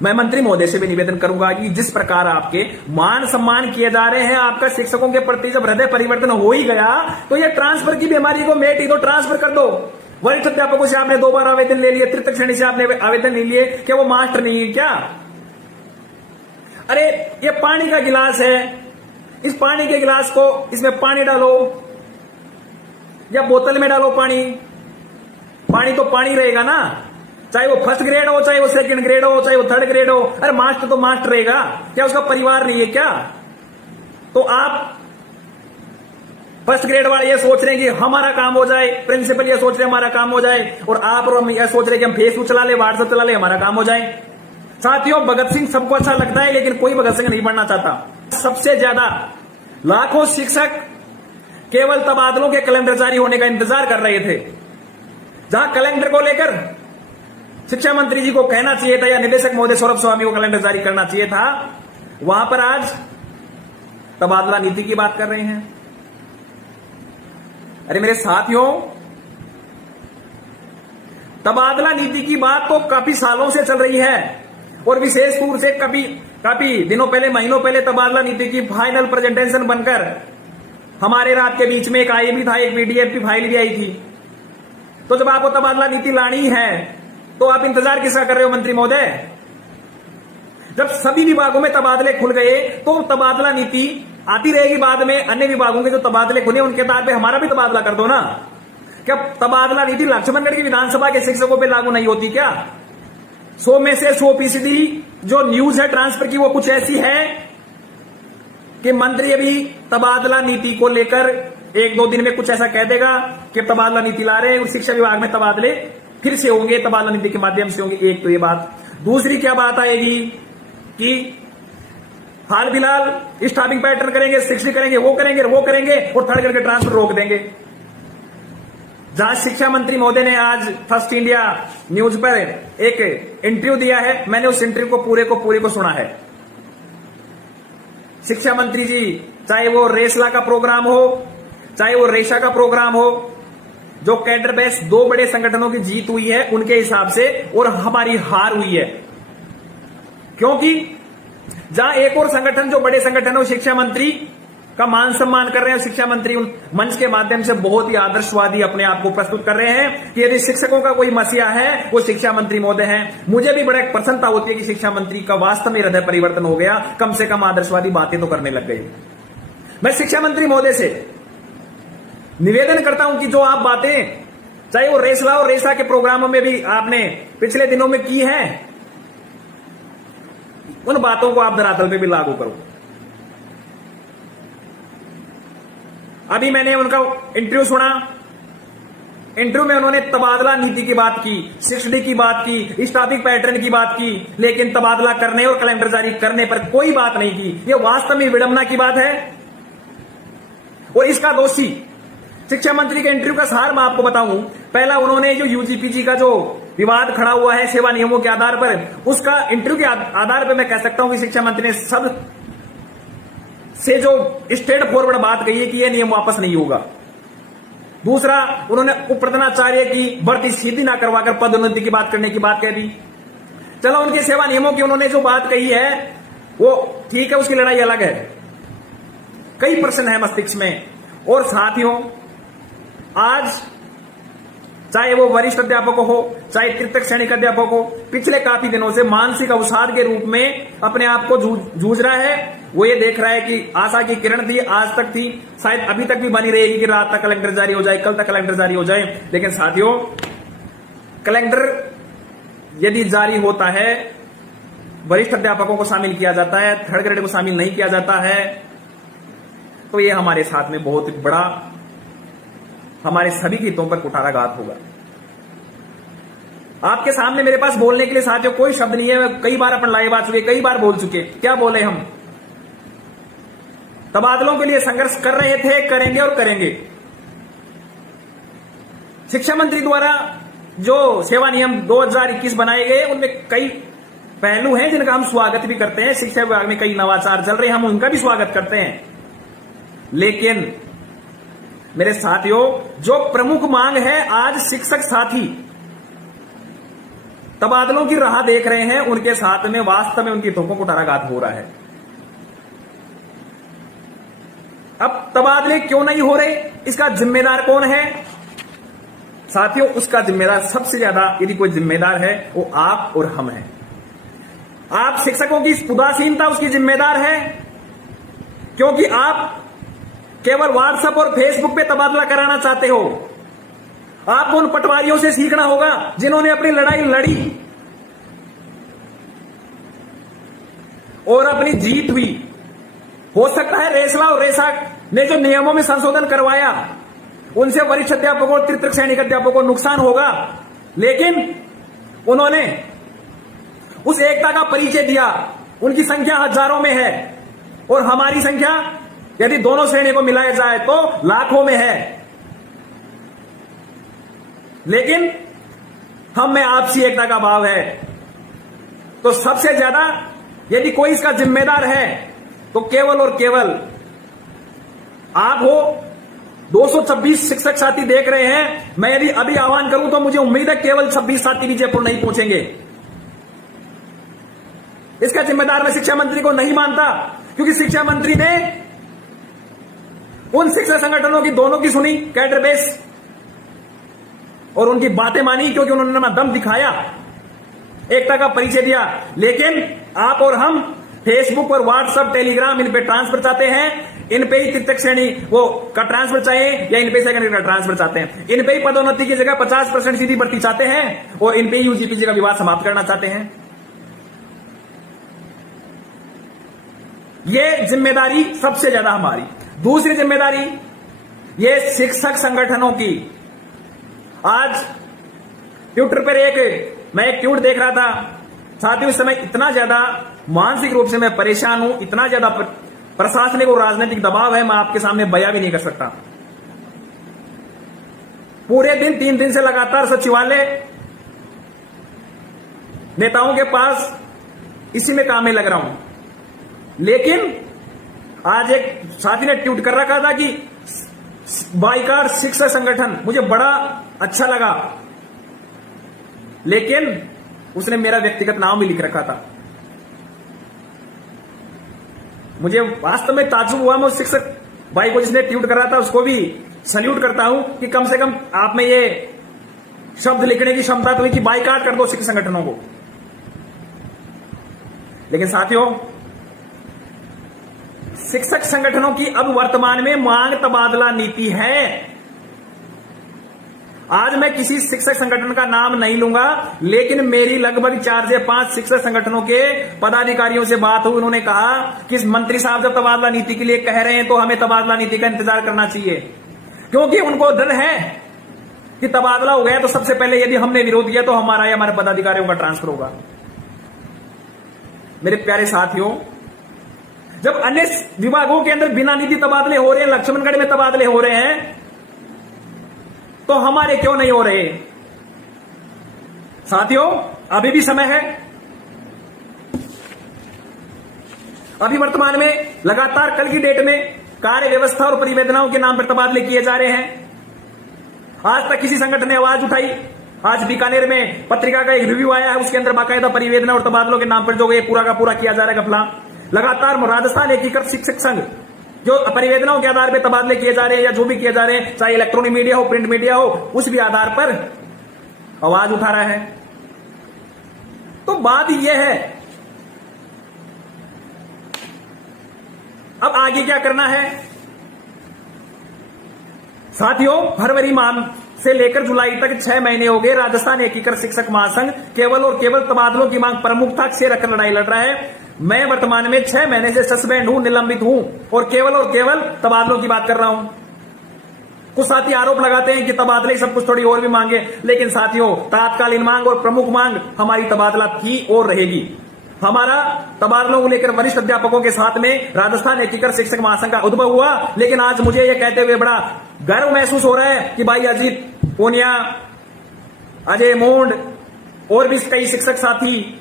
मैं मंत्री महोदय से भी निवेदन करूंगा कि जिस प्रकार आपके मान सम्मान किए जा रहे हैं, आपका शिक्षकों के प्रति जब हृदय परिवर्तन हो ही गया तो ये ट्रांसफर की बीमारी को मेट ही दो, ट्रांसफर कर दो। वरिष्ठ अध्यापकों से आपने 2 बार आवेदन ले लिए, तृतीय श्रेणी से आपने आवेदन ले लिए, क्या वो मास्टर नहीं है क्या? अरे ये पानी का गिलास है, इस पानी के गिलास को इसमें पानी डालो या बोतल में डालो पानी, पानी तो पानी रहेगा ना, चाहे वो फर्स्ट ग्रेड हो, चाहे वो सेकंड ग्रेड हो, चाहे वो थर्ड ग्रेड हो। अरे मास्टर तो मास्टर रहेगा, क्या उसका परिवार नहीं है क्या? तो आप फर्स्ट ग्रेड वाले ये सोच रहे हैं कि हमारा काम हो जाए, प्रिंसिपल ये सोच रहे हैं हमारा काम हो जाए, और आप और हम ये सोच रहे हैं कि हम फेसबुक चला ले, व्हाट्सएप चला ले, हमारा काम हो जाए। साथियों, भगत सिंह सबको अच्छा लगता है, लेकिन कोई भगत सिंह नहीं बनना चाहता। सबसे ज्यादा लाखों शिक्षक केवल तबादलों के कैलेंडर जारी होने का इंतजार कर रहे थे। जहां कैलेंडर को लेकर शिक्षा मंत्री जी को कहना चाहिए था या निदेशक महोदय सौरभ स्वामी को कैलेंडर जारी करना चाहिए था, वहां पर आज तबादला नीति की बात कर रहे हैं। अरे मेरे साथियों, तबादला नीति की बात तो काफी सालों से चल रही है, और विशेष तौर से काफी दिनों पहले, महीनों पहले तबादला नीति की फाइनल प्रेजेंटेशन बनकर हमारे रात के बीच में एक आई भी था, एक पीडीएफ की फाइल भी आई थी। तो जब आपको तबादला नीति लानी है तो आप इंतजार किसका कर रहे हो मंत्री महोदय? जब सभी विभागों में तबादले खुल गए तो तबादला नीति आती रहेगी बाद में। अन्य विभागों के जो तबादले खुले उनके आधार पे हमारा भी तबादला कर दो ना। क्या तबादला नीति लक्ष्मणगढ़ की विधानसभा के शिक्षकों पे लागू नहीं होती क्या? 100 में से 100% जो न्यूज है ट्रांसफर की वो कुछ ऐसी है कि मंत्री अभी तबादला नीति को लेकर 1-2 दिन में कुछ ऐसा कह देगा कि तबादला नीति ला रहे हैं, शिक्षा विभाग में तबादले फिर से होंगे, तबादला नीति के माध्यम से होंगे। एक तो ये बात। दूसरी क्या बात आएगी कि हाल फिलहाल स्टाफिंग पैटर्न करेंगे, 60 करेंगे, वो करेंगे और थर्ड ग्रेड के ट्रांसफर रोक देंगे। जहां शिक्षा मंत्री महोदय ने आज फर्स्ट इंडिया न्यूज पर एक इंटरव्यू दिया है, मैंने उस इंटरव्यू को पूरे को सुना है। शिक्षा मंत्री जी, चाहे वो रेसला का प्रोग्राम हो, चाहे वो रेशा का प्रोग्राम हो, जो कैडर बेस 2 बड़े संगठनों की जीत हुई है उनके हिसाब से, और हमारी हार हुई है। क्योंकि जहां एक और संगठन, जो बड़े संगठन है, शिक्षा मंत्री का मान सम्मान कर रहे हैं, शिक्षा मंत्री उन मंच के माध्यम से बहुत ही आदर्शवादी अपने आप को प्रस्तुत कर रहे हैं कि यदि शिक्षकों का कोई मसीहा है वो शिक्षा मंत्री महोदय हैं। मुझे भी बड़ा प्रसन्नता होती है कि शिक्षा मंत्री का वास्तव में हृदय परिवर्तन हो गया, कम से कम आदर्शवादी बातें तो करने लग गई। मैं शिक्षा मंत्री महोदय से निवेदन करता हूं कि जो आप बातें, चाहे वो रेसला और रेसा के प्रोग्रामों में भी आपने पिछले दिनों में की है, उन बातों को आप धरातल पे भी लागू करो। अभी मैंने उनका इंटरव्यू सुना, इंटरव्यू में उन्होंने तबादला नीति की बात की, 60 की बात की, स्टाफिंग पैटर्न की बात की, लेकिन तबादला करने और कैलेंडर जारी करने पर कोई बात नहीं की। यह वास्तव में विडंबना की बात है, और इसका दोषी शिक्षा मंत्री के इंटरव्यू का सार मैं आपको बताऊं। पहला, उन्होंने जो यूजीपीजी का जो विवाद खड़ा हुआ है सेवा नियमों के आधार पर, उसका इंटरव्यू के आधार पर मैं कह सकता हूं कि शिक्षा मंत्री ने सब से जो स्ट्रेट फॉरवर्ड बात कही है कि यह नियम वापस नहीं होगा। दूसरा, उन्होंने उप प्रधानाचार्य की भर्ती सीधी ना करवाकर पदोन्नति की बात करने की बात कह दी। चलो, उनके सेवा नियमों की उन्होंने जो बात कही है वो ठीक है, उसकी लड़ाई अलग है। कई प्रश्न है मस्तिष्क में। और साथियों, आज चाहे वो वरिष्ठ अध्यापक हो, चाहे तृतीय श्रेणी का अध्यापक हो, पिछले काफी दिनों से मानसिक अवसाद के रूप में अपने आप को जूझ रहा है। वो ये देख रहा है कि आशा की किरण थी, आज तक थी, शायद अभी तक भी बनी रहेगी कि रात तक कैलेंडर जारी हो जाए, कल तक कैलेंडर जारी हो जाए। लेकिन साथियों, कैलेंडर यदि जारी होता है, वरिष्ठ अध्यापकों को शामिल किया जाता है, थर्ड ग्रेड को शामिल नहीं किया जाता है, तो ये हमारे साथ में बहुत बड़ा, हमारे सभी की हितों पर कुठाराघात होगा। आपके सामने मेरे पास बोलने के लिए साथियों कोई शब्द नहीं है। कई बार अपन लाइव आ चुके, कई बार बोल चुके। क्या बोले हम? तबादलों के लिए संघर्ष कर रहे थे, करेंगे और करेंगे। शिक्षा मंत्री द्वारा जो सेवा नियम 2021 बनाए गए, उनमें कई पहलू हैं जिनका हम स्वागत भी करते हैं। शिक्षा विभाग में कई नवाचार चल रहे हैं, हम उनका भी स्वागत करते हैं। लेकिन मेरे साथियों, जो प्रमुख मांग है आज शिक्षक साथी, तबादलों की राह देख रहे हैं, उनके साथ में वास्तव में उनकी तोपों को कुठाराघात हो रहा है। अब तबादले क्यों नहीं हो रहे, इसका जिम्मेदार कौन है साथियों? उसका जिम्मेदार सबसे ज्यादा यदि कोई जिम्मेदार है वो आप और हम हैं। आप शिक्षकों की उदासीनता उसकी जिम्मेदार है, क्योंकि आप केवल व्हाट्सएप और फेसबुक पे तबादला कराना चाहते हो। आपको उन पटवारियों से सीखना होगा जिन्होंने अपनी लड़ाई लड़ी और अपनी जीत हुई। हो सकता है रेसला और रेसाक ने जो नियमों में संशोधन करवाया उनसे वरिष्ठ अध्यापकों और तृतीय श्रेणी के अध्यापकों को नुकसान होगा, लेकिन उन्होंने उस एकता का परिचय दिया। उनकी संख्या हजारों में है और हमारी संख्या यदि दोनों श्रेणी को मिलाया जाए तो लाखों में है, लेकिन हम में आपसी एकता का भाव है। तो सबसे ज्यादा यदि कोई इसका जिम्मेदार है तो केवल और केवल आप हो। 226 शिक्षक साथी देख रहे हैं। मैं यदि अभी आह्वान करूं तो मुझे उम्मीद है केवल 26 साथी भी जयपुर नहीं पहुंचेंगे। इसका जिम्मेदार मैं शिक्षा मंत्री को नहीं मानता, क्योंकि शिक्षा मंत्री ने उन शिक्षक संगठनों की दोनों की सुनी, कैडर बेस, और उनकी बातें मानी, क्योंकि उन्होंने अपना दम दिखाया, एकता का परिचय दिया। लेकिन आप और हम फेसबुक और व्हाट्सएप, टेलीग्राम, इन पे ट्रांसफर चाहते हैं। इन पे ही तृतीय श्रेणी वो का ट्रांसफर चाहिए या इन पे सेकंडरी का ट्रांसफर चाहते हैं। इन पे ही पदोन्नति की जगह 50% सीधी भर्ती चाहते हैं और इन पे ही यूजीपीसी का विवाद समाप्त करना चाहते हैं। ये जिम्मेदारी सबसे ज्यादा हमारी। दूसरी जिम्मेदारी ये शिक्षक संगठनों की। आज ट्विटर पर मैं एक ट्वीट देख रहा था साथियों, इस समय इतना ज्यादा मानसिक रूप से मैं परेशान हूं, इतना ज्यादा प्रशासनिक और राजनीतिक दबाव है, मैं आपके सामने बयां भी नहीं कर सकता। पूरे दिन 3 दिन से लगातार सचिवालय नेताओं के पास इसी में काम में लग रहा हूं, लेकिन आज एक साथी ने ट्वीट कर रखा था कि बाइकाट शिक्षक संगठन, मुझे बड़ा अच्छा लगा, लेकिन उसने मेरा व्यक्तिगत नाम भी लिख रखा था। मुझे वास्तव में ताज्जुब हुआ। मैं उस शिक्षक भाई को जिसने ट्वीट कर रहा था उसको भी सल्यूट करता हूं कि कम से कम आप में ये शब्द लिखने की क्षमता तो है कि बाइकाट कर दो शिक्षक संगठनों को। लेकिन साथियों, शिक्षक संगठनों की अब वर्तमान में मांग तबादला नीति है। आज मैं किसी शिक्षक संगठन का नाम नहीं लूंगा, लेकिन मेरी लगभग 4 से 5 शिक्षक संगठनों के पदाधिकारियों से बात हुई। उन्होंने कहा कि मंत्री साहब जब तबादला नीति के लिए कह रहे हैं तो हमें तबादला नीति का इंतजार करना चाहिए, क्योंकि उनको डर है कि तबादला हो गया तो सबसे पहले यदि हमने विरोध किया तो हमारा या हमारे पदाधिकारियों का ट्रांसफर होगा। मेरे प्यारे साथियों, जब अन्य विभागों के अंदर बिना नीति तबादले हो रहे हैं, लक्ष्मणगढ़ में तबादले हो रहे हैं, तो हमारे क्यों नहीं हो रहे? साथियों, अभी भी समय है। अभी वर्तमान में लगातार कल की डेट में कार्य व्यवस्था और परिवेदनाओं के नाम पर तबादले किए जा रहे हैं। आज तक किसी संगठन ने आवाज उठाई? आज बीकानेर में पत्रिका का एक रिव्यू आया है, उसके अंदर बाकायदा परिवेदना और तबादलों के नाम पर जो ये पूरा का पूरा किया जा रहा है घपला। लगातार राजस्थान एकीकृत शिक्षक संघ जो परिवेदनाओं के आधार पर तबादले किए जा रहे हैं या जो भी किए जा रहे हैं, चाहे इलेक्ट्रॉनिक मीडिया हो, प्रिंट मीडिया हो, उस भी आधार पर आवाज उठा रहा है। तो बात यह है, अब आगे क्या करना है साथियों? फरवरी माह से लेकर जुलाई तक 6 महीने हो गए राजस्थान एकीकृत शिक्षक महासंघ केवल और केवल तबादलों की मांग प्रमुखता से रखकर लड़ाई लड़ रहा है। मैं वर्तमान में 6 महीने से सस्पेंड हूं, निलंबित हूं और केवल तबादलों की बात कर रहा हूं। कुछ साथी आरोप लगाते हैं कि तबादले सब कुछ थोड़ी और भी मांगे, लेकिन साथियों, तात्कालीन मांग और प्रमुख मांग हमारी तबादला थी और रहेगी। हमारा तबादलों को लेकर वरिष्ठ अध्यापकों के साथ में राजस्थान एकीकृत शिक्षक महासंघ का उद्भव हुआ, लेकिन आज मुझे यह कहते हुए बड़ा गर्व महसूस हो रहा है कि भाई अजीत पूनिया, अजय मोंड और भी कई शिक्षक साथी,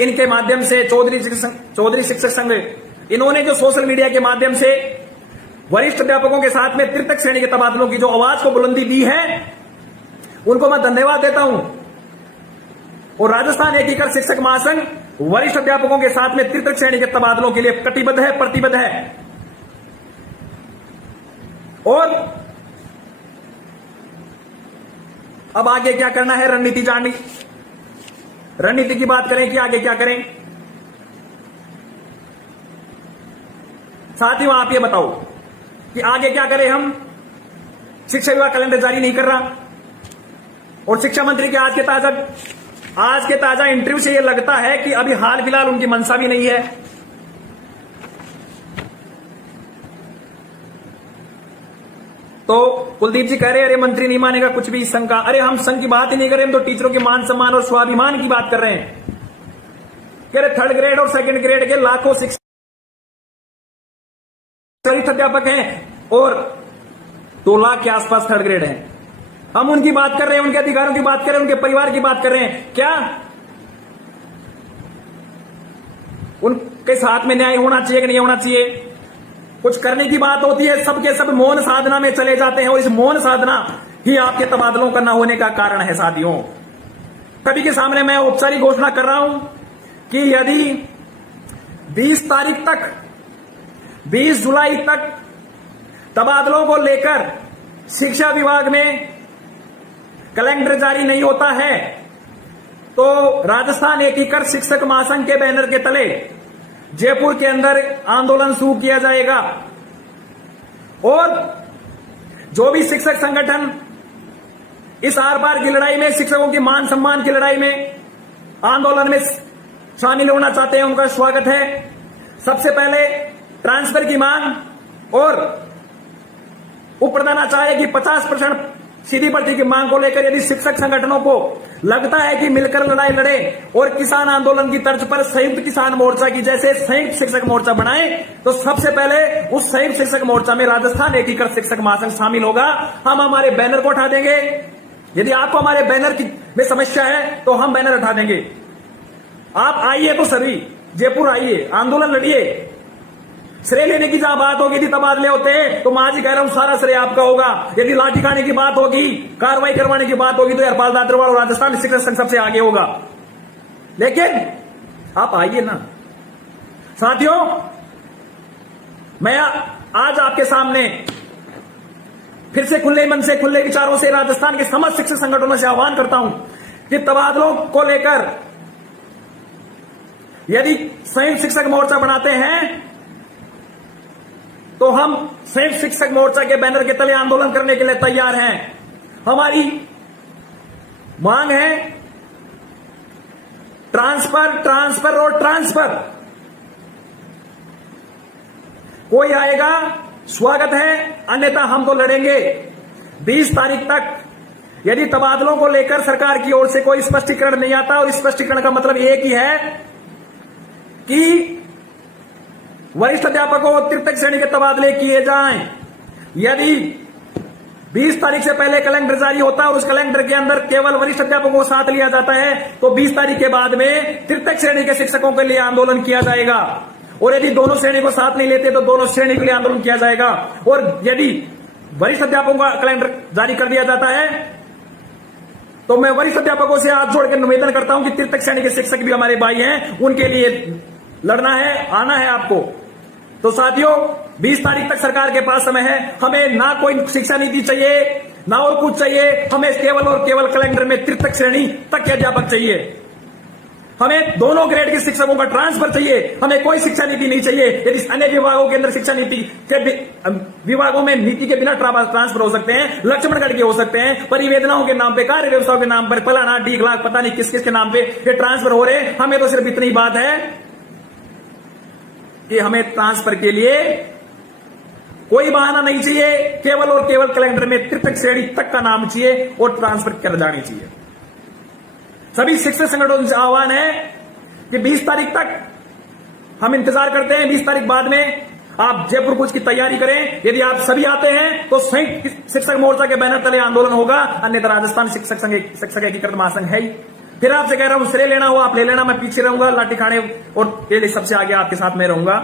इनके माध्यम से चौधरी शिक्षक संघ, इन्होंने जो सोशल मीडिया के माध्यम से वरिष्ठ अध्यापकों के साथ में तृतीय श्रेणी के तबादलों की जो आवाज को बुलंदी दी है, उनको मैं धन्यवाद देता हूं। और राजस्थान एकीकृत शिक्षक महासंघ वरिष्ठ अध्यापकों के साथ में तृतीय श्रेणी के तबादलों के लिए कटिबद्ध है, प्रतिबद्ध है। और अब आगे क्या करना है, रणनीति जाननी, रणनीति की बात करें कि आगे क्या करें। साथियों आप ये बताओ कि आगे क्या करें हम। शिक्षा विभाग कैलेंडर जारी नहीं कर रहा और शिक्षा मंत्री के आज के ताजा इंटरव्यू से यह लगता है कि अभी हाल फिलहाल उनकी मंशा भी नहीं है। तो कुलदीप जी कह रहे हैं अरे मंत्री नहीं मानेगा कुछ भी इस संघ का। अरे हम संघ की बात ही नहीं कर रहे, हम तो टीचरों के मान सम्मान और स्वाभिमान की बात कर रहे हैं। कह रहे थर्ड ग्रेड और सेकंड ग्रेड के लाखों शिक्षक अध्यापक हैं और 2 लाख के आसपास थर्ड ग्रेड हैं। हम उनकी बात कर रहे हैं, उनके अधिकारों की बात कर रहे हैं, उनके परिवार की बात कर रहे हैं। क्या उनके साथ में न्याय होना चाहिए कि नहीं होना चाहिए? कुछ करने की बात होती है, सबके सब मौन साधना में चले जाते हैं और इस मौन साधना ही आपके तबादलों का न होने का कारण है। साथियों सभी के सामने मैं औपचारिक घोषणा कर रहा हूं कि यदि 20 तारीख तक 20 जुलाई तक तबादलों को लेकर शिक्षा विभाग में कैलेंडर जारी नहीं होता है तो राजस्थान एकीकृत शिक्षक महासंघ के बैनर के तले जयपुर के अंदर आंदोलन शुरू किया जाएगा। और जो भी शिक्षक संगठन इस आर पार की लड़ाई में, शिक्षकों की मान सम्मान की लड़ाई में आंदोलन में शामिल होना चाहते हैं उनका स्वागत है। सबसे पहले ट्रांसफर की मांग और उपप्रधानाचार्य की 50% सीधी भर्ती की मांग को लेकर यदि शिक्षक संगठनों को लगता है कि मिलकर लड़ाई लड़े और किसान आंदोलन की तर्ज पर संयुक्त किसान मोर्चा की जैसे संयुक्त शिक्षक मोर्चा बनाए तो सबसे पहले उस संयुक्त शिक्षक मोर्चा में राजस्थान एकीकृत शिक्षक महासंघ शामिल होगा। हम हमारे बैनर को उठा देंगे। यदि आपको हमारे बैनर की में समस्या है तो हम बैनर उठा देंगे। आप आइए तो सभी जयपुर आइए, आंदोलन लड़िए। श्रेय लेने की जहां बात होगी, यदि तबादले होते हैं तो मैं आज ही कह रहा हूं सारा श्रेय आपका होगा। यदि लाठी खाने की बात होगी, कार्रवाई करवाने की बात होगी तो हरपाल दात्रोवाल और राजस्थान शिक्षक संघ सबसे आगे होगा। लेकिन आप आइए ना। साथियों मैं आज आपके सामने फिर से खुले मन से, खुले विचारों से राजस्थान के समस्त शिक्षक संगठनों से आह्वान करता हूं कि तबादलों को लेकर यदि संयुक्त शिक्षक मोर्चा बनाते हैं तो हम संयुक्त शिक्षक मोर्चा के बैनर के तले आंदोलन करने के लिए तैयार हैं। हमारी मांग है ट्रांसफर, ट्रांसफर और ट्रांसफर। कोई आएगा स्वागत है, अन्यथा हम तो लड़ेंगे। 20 तारीख तक यदि तबादलों को लेकर सरकार की ओर से कोई स्पष्टीकरण नहीं आता, और स्पष्टीकरण का मतलब एक ही है कि वरिष्ठ अध्यापकों और तृतीय श्रेणी के तबादले किए जाएं। यदि 20 तारीख से पहले कैलेंडर जारी होता है और उस कैलेंडर के अंदर केवल वरिष्ठ अध्यापकों को साथ लिया जाता है तो 20 तारीख के बाद में तृतीय श्रेणी के शिक्षकों के लिए आंदोलन किया जाएगा। और यदि दोनों श्रेणी को साथ नहीं लेते तो दोनों श्रेणी के लिए आंदोलन किया जाएगा। और यदि वरिष्ठ अध्यापकों का कैलेंडर जारी कर दिया जाता है तो मैं वरिष्ठ अध्यापकों से हाथ जोड़कर निवेदन करता हूं कि तृतीय श्रेणी के शिक्षक भी हमारे भाई हैं, उनके लिए लड़ना है, आना है आपको। तो साथियों 20 तारीख तक सरकार के पास समय है। हमें ना कोई शिक्षा नीति चाहिए ना और कुछ चाहिए, हमें केवल और केवल कैलेंडर में तृतीय श्रेणी तक के अध्यापक चाहिए। हमें दोनों ग्रेड के शिक्षकों का ट्रांसफर चाहिए, हमें कोई शिक्षा नीति नहीं चाहिए। यदि अन्य विभागों के अंदर शिक्षा नीति के विभागों में नीति के बिना ट्रांसफर हो सकते हैं, लक्ष्मणगढ़ के हो सकते हैं, परिवेदनाओं के नाम पे, कार्य व्यवस्थाओं के नाम पर, फलाना डी लाख पता नहीं किस किस के नाम पे ये ट्रांसफर हो रहे हैं। हमें तो सिर्फ इतनी बात है कि हमें ट्रांसफर के लिए कोई बहाना नहीं चाहिए, केवल और केवल कैलेंडर में तृतीय श्रेणी तक का नाम चाहिए और ट्रांसफर कर जानी चाहिए। सभी शिक्षक संगठनों से आह्वान है कि 20 तारीख तक हम इंतजार करते हैं। 20 तारीख बाद में आप जयपुर कूच की तैयारी करें। यदि आप सभी आते हैं तो संयुक्त शिक्षक मोर्चा के बैनर तले आंदोलन होगा, अन्यथा राजस्थान शिक्षक संघ शिक्षक एकीकृत महासंघ है ही। फिर आपसे कह रहा हूं श्रेय लेना हो आप ले लेना, मैं पीछे रहूंगा, लाठी खाने और ये सबसे आगे आपके साथ में रहूंगा।